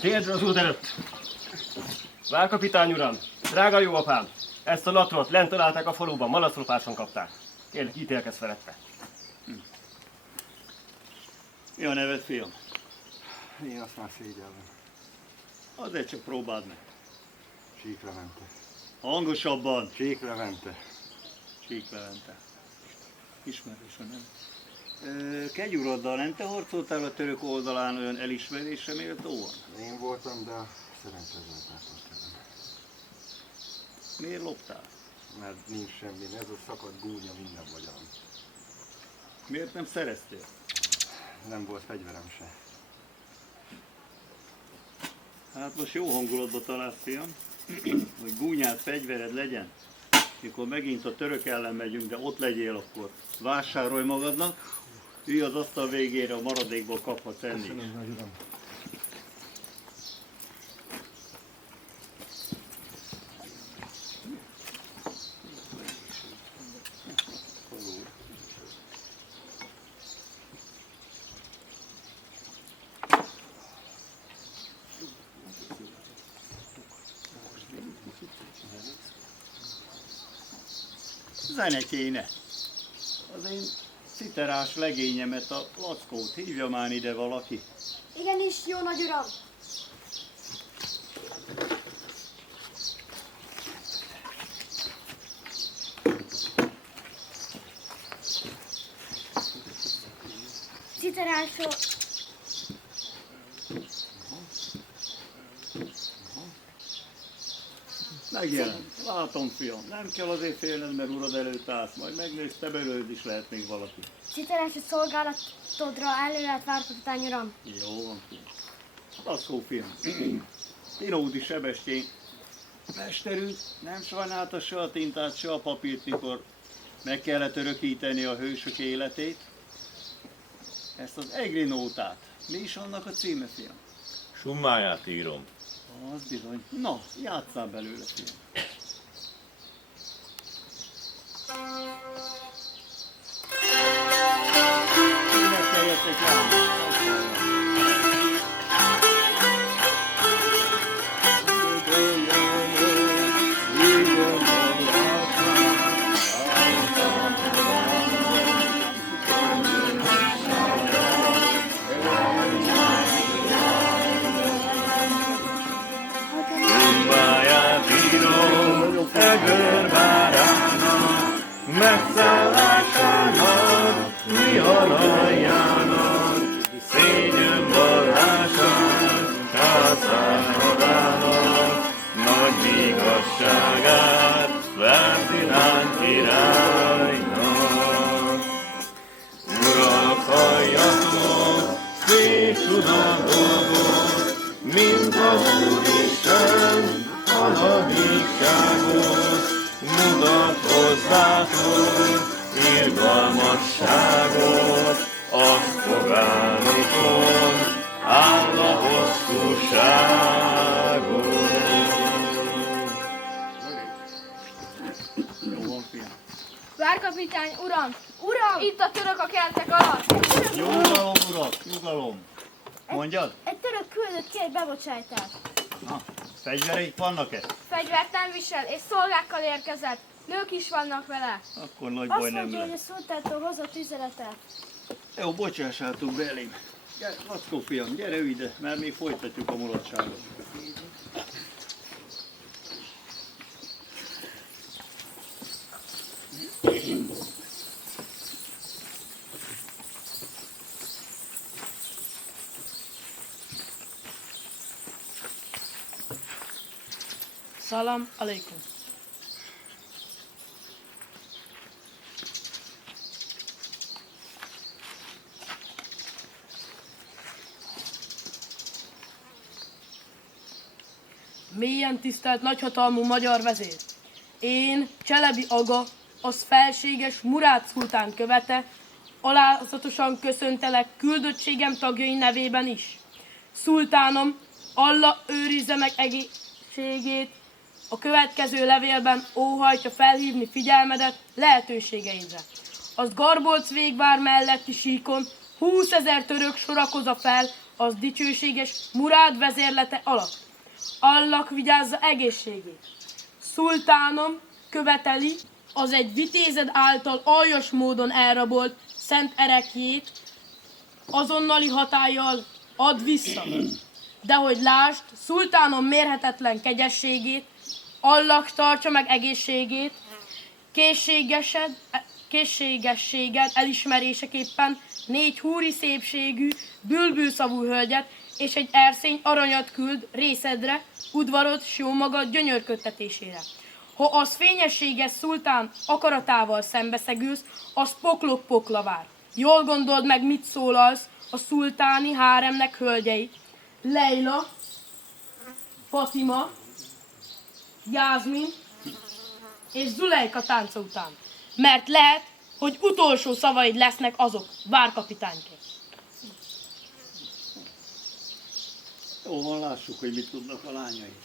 Térdre az út előtt! Várkapitány uram, drága jó apám, ezt a latrot lent találták a faluban, malaclopáson kapták. Kérlek, ítélkezz felette. Mi a neved, fiam? Én azt már szégyellem. Azért csak próbáld meg. Sík Levente. Hangosabban. Sík Levente. Sík Levente. Ismerős, nem? Kegyuraddal nem te harcoltál a török oldalán olyan elismerésre méltóan? Én voltam, de a szerencsezátátok velem. Miért loptál? Mert nincs semmi, ez a szakadt gúnya minden vagyom. Miért nem szereztél? Nem volt fegyverem se. Hát most jó hangulatba találsz, fiam, hogy gúnyát fegyvered legyen. Mikor megint a török ellen megyünk, de ott legyél, akkor vásárolj magadnak, ülj az asztal végére, a maradékból kaphatsz enni. Köszönöm, nagy uram. Zene kéne. Az én citerás legényemet, a Lackót, hívja már ide valaki. Igenis, jó nagy uram! Citerásó. Megjelent. Látom, fiam. Nem kell azért félned, mert urad előtt állsz. Majd megnézd, te belőled is lehet még valaki. Citerásó szolgálatodra előállt várkapitány uram. Jó van, fiam. Lackó, fiam. Tinódi Sebestyén mesterünk nem sajnálta se a tintát, se a papírt, mikor meg kellett örökíteni a hősök életét. Ezt az egri nótát. Mi is annak a címe, fiam? Summáját írom. Az bizony. Na, játsszál belőle, fiam. Énekeljetek rám. Summáját írom Egervárának, megszállásának, viharaljának, szégyenvallásának, császárodának, nagy igazságát, Ferdinand királynak. Urak, halljatok, szép tudatot, mint a Úristen, a nagyságos, mutatkozzátok, irgalmasságot, azt fogálnikon, áll a hosszúságot. Jó van, fiam. Várkapitány uram! Uram! Itt a török a kertek alatt! Nyugalom, urak, nyugalom. Mondjad? Egy török küldött ki egy bebocsájtást. Na, fegyvereik vannak-e? Fegyvert nem visel, és szolgákkal érkezett. Nők is vannak vele. Akkor nagy Azt baj nem mondja, hogy a lesz. szultántól hozott üzenetet. Jó, bocsássátok be elém. Gyere, Lackó fiam, gyere ide, mert mi folytatjuk a mulatságot. Salam aleikum. Mélyen tisztelt nagyhatalmú magyar vezér! Én, Cselebi Aga, az felséges Murád szultán követe, alázatosan köszöntelek küldöttségem tagjai nevében is. Szultánom, Allah őrizze meg egészségét, a következő levélben óhajtja felhívni figyelmedet lehetőségeidre. Az Garbolc végvár melletti síkon 20 000 török sorakozza fel az dicsőséges Murád vezérlete alatt. Allah vigyázza egészségét. Szultánom követeli az egy vitézed által aljas módon elrabolt szent erekjét azonnali hatállyal add vissza. De hogy lásd, szultánom mérhetetlen kegyességét, Allah tartsa meg egészségét, készségességed elismeréseképpen 4 húri szépségű, bülbülszavú hölgyet és egy erszény aranyat küld részedre, udvarod s jó magad gyönyörködtetésére. Ha az fényességes szultán akaratával szembeszegülsz, az poklok-pokla vár. Jól gondold meg, mit szólalsz a szultáni háremnek hölgyei. Leila, Fatima, Jászmin és Zulejka tánca után. Mert lehet, hogy utolsó szavaid lesznek azok, várkapitányként. Jó van, lássuk, hogy mit tudnak a lányaid.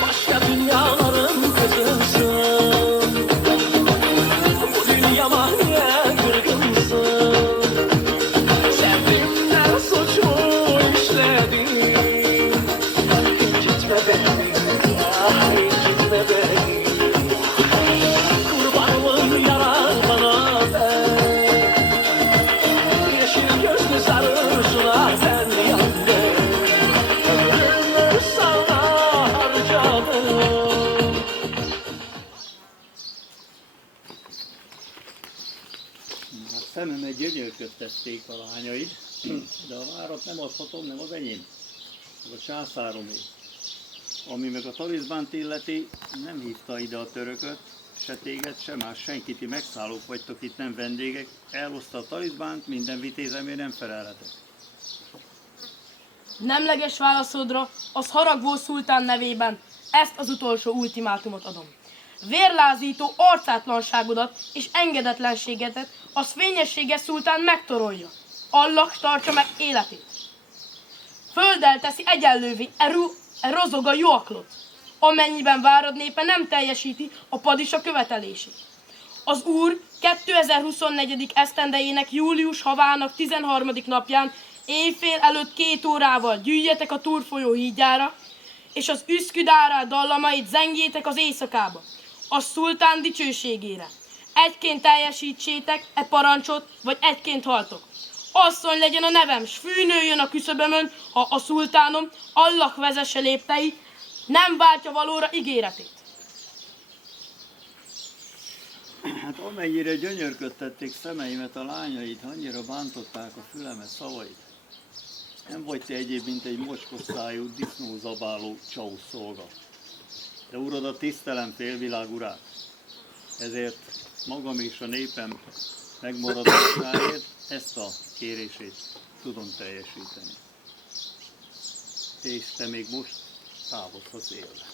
Başka dünyaların kızısın, bu dünyama niye kırgınsın? Sevdiğimden suçu işledim, incitme beni, ah incitme beni. Kurbanımın yarar bana ben, yeşil gözlü sarışına sen yandın. Ömrümü sana harcadım. Hát szememet gyönyörködtették a lányaid, de a várat nem adhatom, nem az enyém, az a császáromé. Ami meg a talizmánt illeti, nem hívta ide a törököt, se téged, se más senkit, ti megszállók vagytok itt, nem vendégek. Elhozta a talizmánt, minden vitézemért nem felelhetek. Nemleges válaszodra az haragvó szultán nevében ezt az utolsó ultimátumot adom. Vérlázító arcátlanságodat és engedetlenségedet az fényességes szultán megtorolja. Allah tartsa meg életét. Földdel teszi egyenlővé rozog a jóaklot, amennyiben várad népe nem teljesíti a padisa követelését. Az Úr 2024. esztendejének július havának 13. napján éjfél előtt 2 órával gyűjjetek a Túr folyó hídjára, és az Üszküdárá dallamait zengjétek az éjszakába, a szultán dicsőségére. Egyként teljesítsétek e parancsot, vagy egyként haltok. Asszony legyen a nevem, s fűnőjön a küszöbömön, ha a szultánom, Allah vezesse léptei, nem váltja valóra ígéretét. Hát amennyire gyönyörködtették szemeimet a lányaid, annyira bántották a fülemet szavaid. Nem vagy te egyéb, mint egy mocskos szájú, disznózabáló csauszolga. De uradat tisztelem, félvilág urát. Ezért magam és a népem megmaradásáért ezt a kérését tudom teljesíteni. És te még most távozhatsz élve.